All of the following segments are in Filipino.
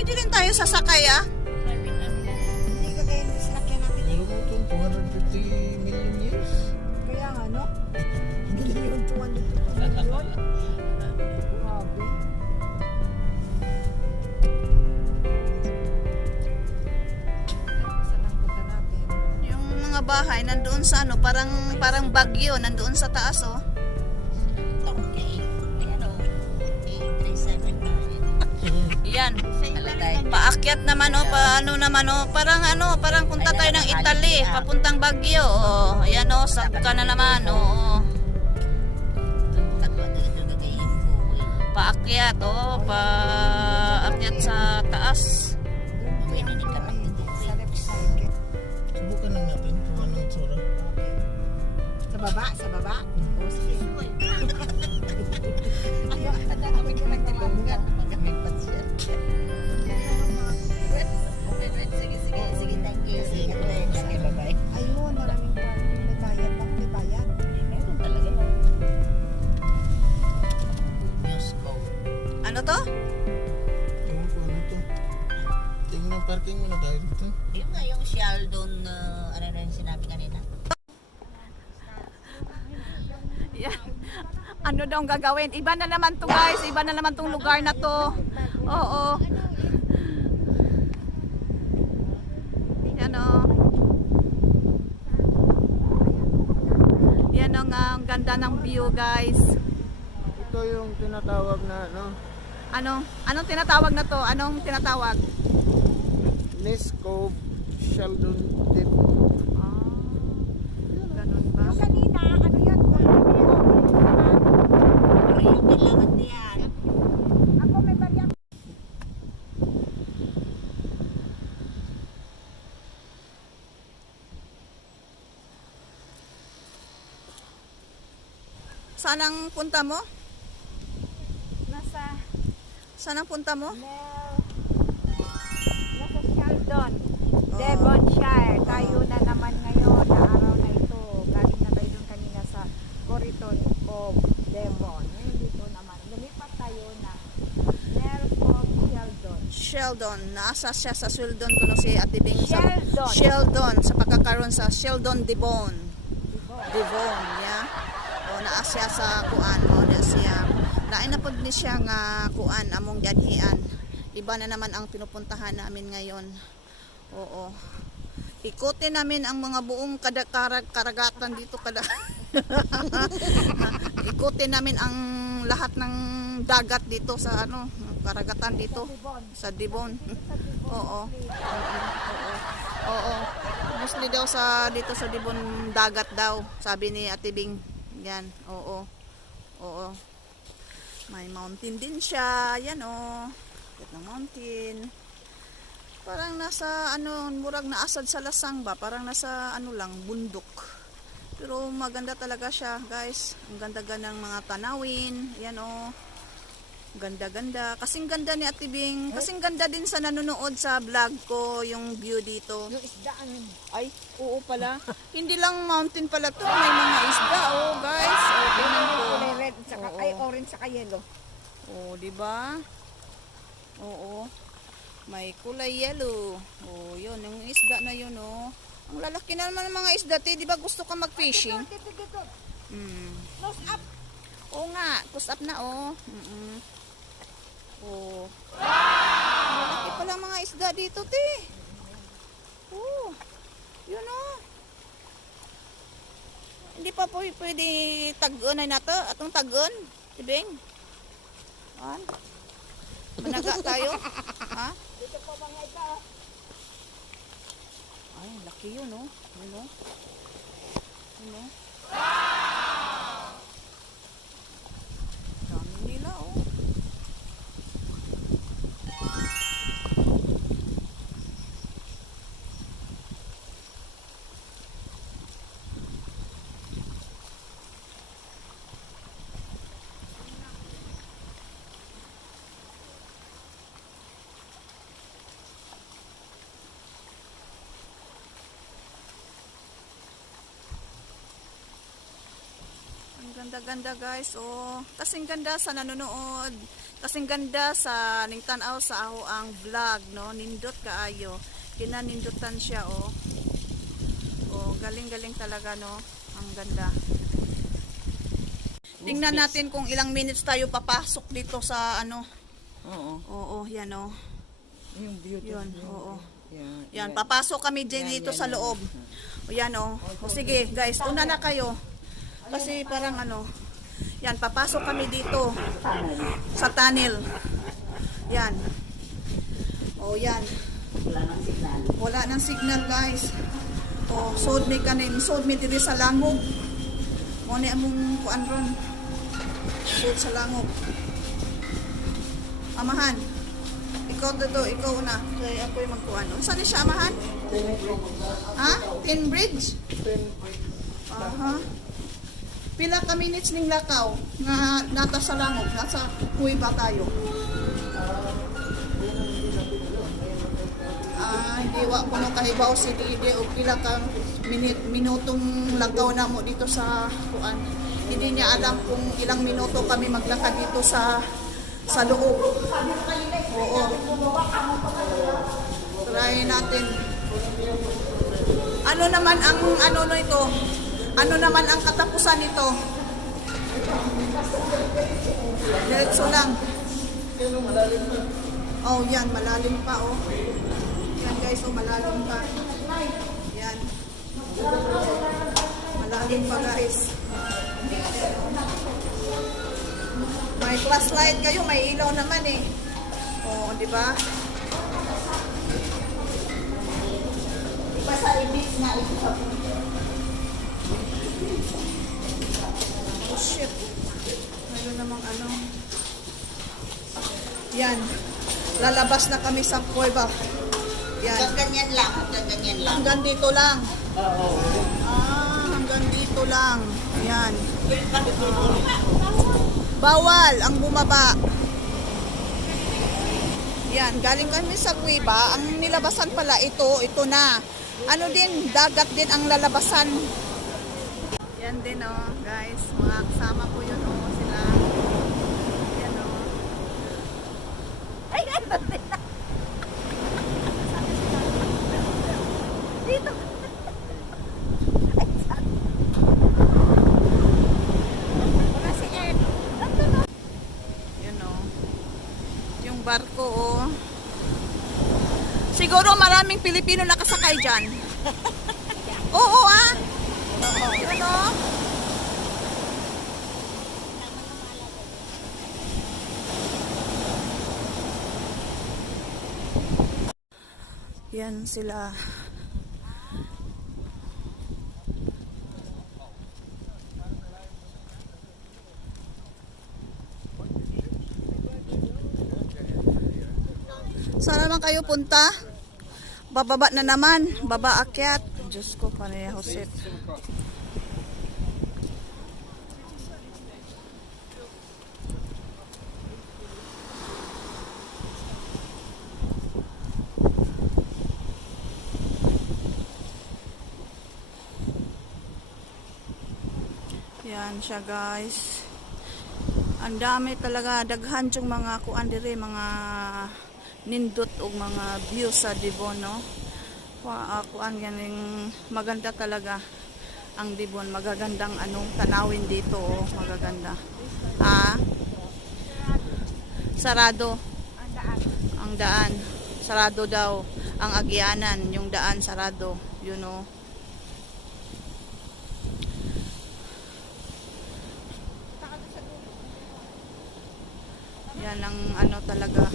Pwede rin tayo sasakay ah. Hindi ka kayo sinakyan natin. Pero mo ito, 250 million years. Kaya nga, no? Million, 250 million. Grabe. Saan ang punta natin? Yung mga bahay nandoon sa ano, parang bagyo nandoon sa taas oh. Yan. Paakyat naman oh, paano naman oh, parang punta tayo ng Italy, papuntang Baguio. Oh, ayan oh, sakka na naman oh. Paakyat oh, paakyat sa taas. Sa left side. Subukan lang natin kung anong itsura. Sa baba? Sa baba? O, sige. Ayaw, kami ka nagtilangan. Sige, bye-bye. Ayun, maraming parking. May bayad lang. May bayad. Yes, go. Ano to? Ewan ko ano ito. Tingnan ang parking mo na tayo dito. Yung nga yung Sheldon, ano na yung sinabi kanina? Yan. Ano daw ang gagawin? Iba na naman to guys, iba na naman tong lugar na to. Oo. Yan o. Yan o nga, ang ganda ng view guys. Ito yung tinatawag na Anong tinatawag na to? Anong tinatawag? Ness Cove Sheldon Deep. Ah, ganun ba? Yung kanina, ano yun? Yung kailangan diyan. Ako may bagay. Saan ang punta mo? Nasa Saan ang punta mo? nasa Sheldon, Devonshire. Tayo na naman ngayon na araw na ito. Galing na tayo doon kanina sa Corriton of Devon. Ngayon dito naman. Lumipat tayo na Nels of Sheldon. Sheldon. Nasa siya sa Sheldon kuno si Ate Bing sa Sheldon. Sheldon sa pagkakaroon sa Sheldon Devon. Devon, yeah. O naa siya sa kuan mo na siya. Lain na pod ni siya nga kuan among ganhian. Iba na naman ang pinupuntahan namin ngayon. Oo. Ikutin namin ang mga buong karagatan dito kada. Ikutin namin ang lahat ng dagat dito sa ano, karagatan dito sa Devon. Oo. Oo. Mostly daw sa dito sa Devon dagat daw, sabi ni Ate Bing. Yan. Oo. Oo. May mountain din siya. Yan oh. Ito ng mountain. Parang nasa ano, murag naasad sa lasang ba? Parang nasa ano lang, bundok. Pero maganda talaga siya, guys. Ang ganda-ganda ng mga tanawin. Yan oh. Ganda-ganda. Kasing ganda ni Ate Bing. Kasing ganda din sa nanonood sa vlog ko, yung view dito. Yung isdaan. Ay, oo pala. Hindi lang mountain pala to. May mga isda, oh guys. Oh, tingnan ko. Kulay red, saka, Oo. ay orange, saka yellow. Oh, di ba? Oo. May kulay yellow. Oh, yun. Yung isda na yun, oh. Ang lalaki na naman ng mga isda, te. Di ba gusto ka mag-fishing? Dito. Hmm. Close up. Oo nga. Close up na, oh. Oh. Malaki pala mga isda dito, te. Oh. Yun, oh. Hindi pa po pwede tag-on na to. Atong tag-on. Tibing. An? Managa tayo? Ha? Dito po mga ito. Ay, laki yun, oh. Yun, oh. Yun, oh. Dami nila, oh. Ang ganda-ganda guys, oh. Kasing ganda sa nanonood. Kasing ganda sa ning tan-aw sa ako ang vlog, no? Nindot kaayo. Kinanindutan siya, oh. Oh, galing-galing talaga, no? Ang ganda. Tingnan natin kung ilang minutes tayo papasok dito sa ano. Oo. Oo, yan, oh. Yung beauty. Yun, oo. Yan. Yan, papasok kami dito sa loob. O yan, oh. O sige, guys, una na kayo. Kasi parang ano, yan, papasok kami dito sa tunnel. Yan. O yan. Wala nang signal, guys. O, sud mi kanin, sud mi diri sa langog. Mo ni among kuan ron. Sud sa langog. Amahan. Ikaw dito, ikaw na. Kaya ako'y magkuhan. Saan ni siya, amahan? Ha? Tin Bridge? Aha. Pila ka minutes ning lakaw nga nata sa langog, nasa kuwi ba tayo? Hindi wa ko no kahibaw si Didi o pila ka minutong lakaw na mo dito sa kuan. Hindi niya alam kung ilang minuto kami maglakad dito sa loob. Oo. Try natin. Ano naman ang ano nito? Ano naman ang katapusan nito? Diretso lang. Oh, yan, malalim pa, oh. Yan, guys, oh, malalim pa. Yan. Malalim pa, guys. May flashlight kayo, may ilaw naman, eh. Oh, di ba? Iba sa ibis nga ito sa oh shit. Mayroon namang ano. Yan. Lalabas na kami sa kuweba. Yan. Hanggang ganyan lang, hanggang ganyan lang. Hanggang dito lang. Hanggang dito lang. Yan. Bawal ang bumaba. Yan, galing kami sa kuweba. Ang nilabasan pala ito na. Ano din, dagat din ang lalabasan. Yan din, oh, guys. Mga kasama ko yun, oh, sila. Yan, oh. Ay, ano din. Dito. Wala si Ed. Yan, oh. Yung barko, oh. Siguro maraming Pilipino nakasakay dyan. Oo, ah. Yan, oh. Yan sila. Saan naman kayo punta? Bababa na naman. Baba akyat. Diyos ko, pareha Jose. Yan siya, guys. Ang dami talaga, daghan yung mga kuan dire, mga nindot o mga views sa Dibon, no? Kuan yan yung maganda talaga ang Dibon, magagandang anong tanawin dito, oh, magaganda. Ah, sarado ang daan, sarado daw ang agyanan, yung daan sarado, you know. Yan ang ano talaga.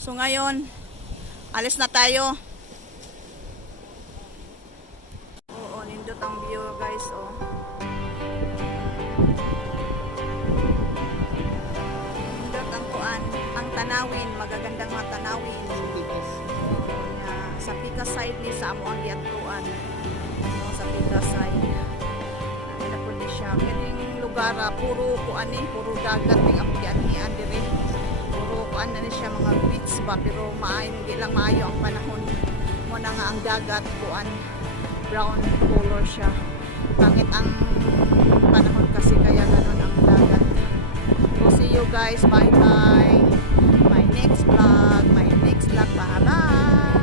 So ngayon, alis na tayo. Oo, nindot ang view, guys, oh. Nindot ang kuan, ang tanawin, magagandang mga tanawin. Sa Pika side ni sa amo ang giatuan. Sa Pika side. Ano po ni siya. Kining lugar puro kuan ni, puro dagat ning amo giatian dire. Puro kuan na ni siya mga beach ba pero maayo hindi lang maayo ang panahon. mo na nga ang dagat kuan brown color siya. Pangit ang panahon kasi kaya ganun ang dagat. So see you guys, bye bye. My next vlog, bye bye.